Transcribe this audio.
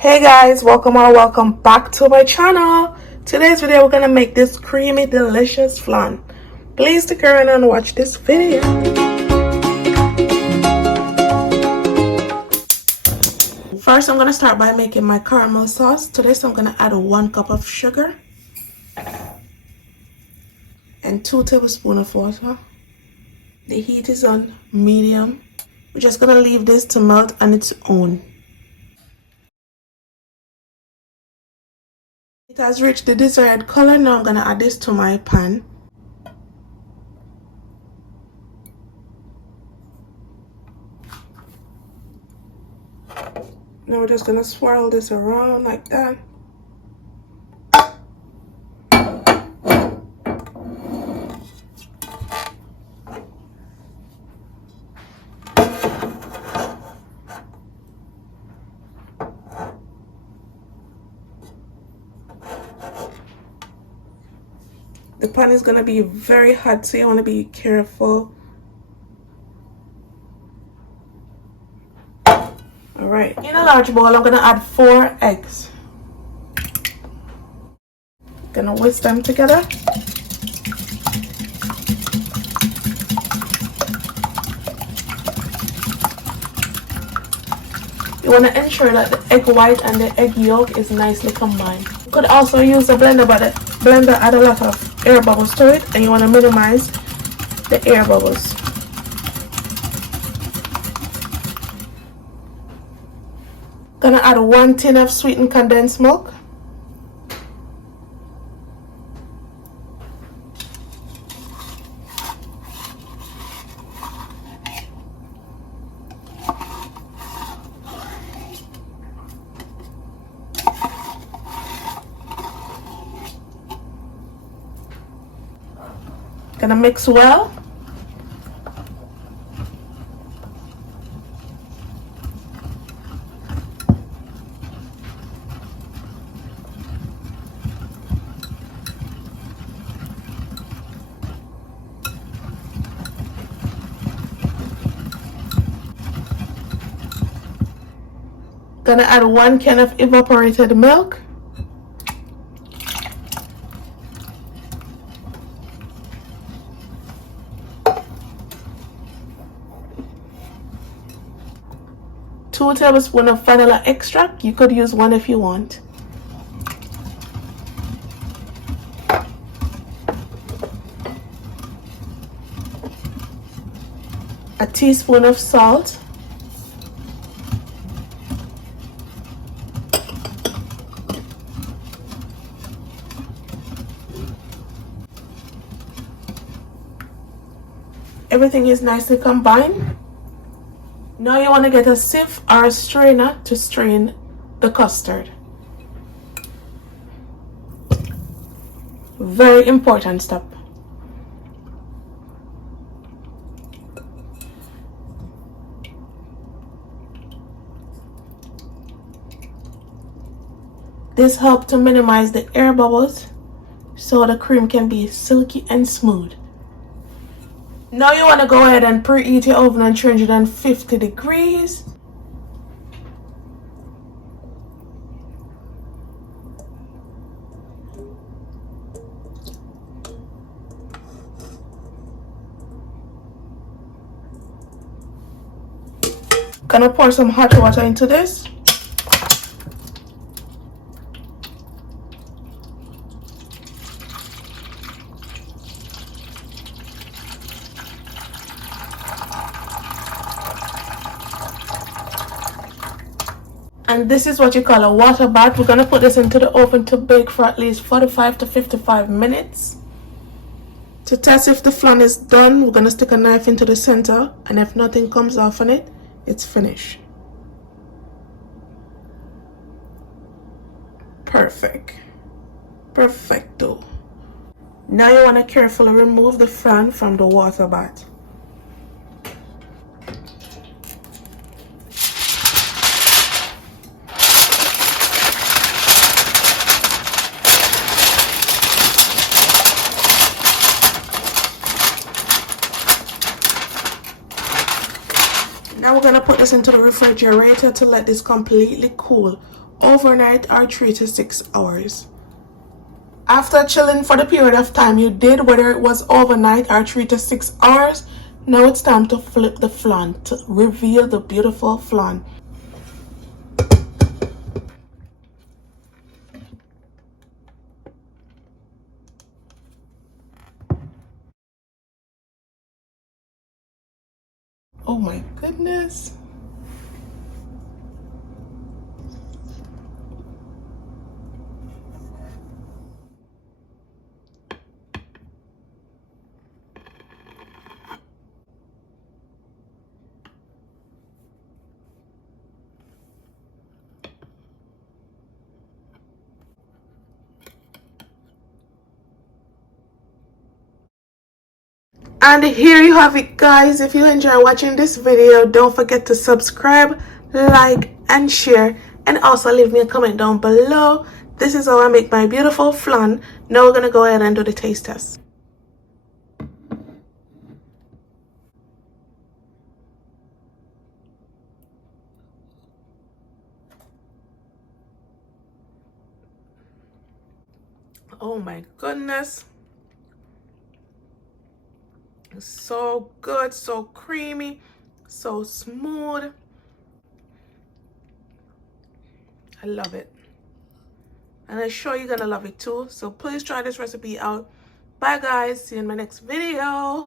Hey guys, welcome or welcome back to my channel. Today's video we're gonna make this creamy delicious flan. Please stick around and watch this video. First I'm gonna start by making my caramel sauce. To this I'm gonna add 1 cup of sugar and 2 tablespoons of water. The heat is on medium. We're just gonna leave this to melt on its own. It has reached the desired color. Now I'm gonna add this to my pan. Now we're just gonna swirl this around like that. The pan is gonna be very hot, so you wanna be careful. Alright, in a large bowl, I'm gonna add 4 eggs. Gonna whisk them together. You wanna ensure that the egg white and the egg yolk is nicely combined. You could also use a blender, but the blender add a lot of air bubbles to it, and you want to minimize the air bubbles. Gonna add 1 tin of sweetened condensed milk. Gonna mix well. Gonna add 1 can of evaporated milk. Two tablespoons of vanilla extract. You could use 1 if you want. A teaspoon of salt. Everything is nicely combined. Now you want to get a sieve or a strainer to strain the custard. Very important step. This helps to minimize the air bubbles so the cream can be silky and smooth. Now you want to go ahead and preheat your oven at 350 degrees. Gonna pour some hot water into this. And this is what you call a water bath. We're gonna put this into the oven to bake for at least 45 to 55 minutes. To test if the flan is done, we're gonna stick a knife into the center, and if nothing comes off on it, it's finished. Perfect. Perfecto. Now you wanna carefully remove the flan from the water bath. Now we're going to put this into the refrigerator to let this completely cool. overnight or 3 to 6 hours. After chilling for the period of time you did, whether it was overnight or 3 to 6 hours, now it's time to flip the flan to reveal the beautiful flan. Oh my goodness. And here you have it, guys. If you enjoy watching this video, don't forget to subscribe, like, and share, and also leave me a comment down below. This is how I make my beautiful flan. Now we're gonna go ahead and do the taste test. Oh my goodness. So good, so creamy, so smooth. I love it. And I'm sure you're gonna love it too. So please try this recipe out. Bye guys, see you in my next video.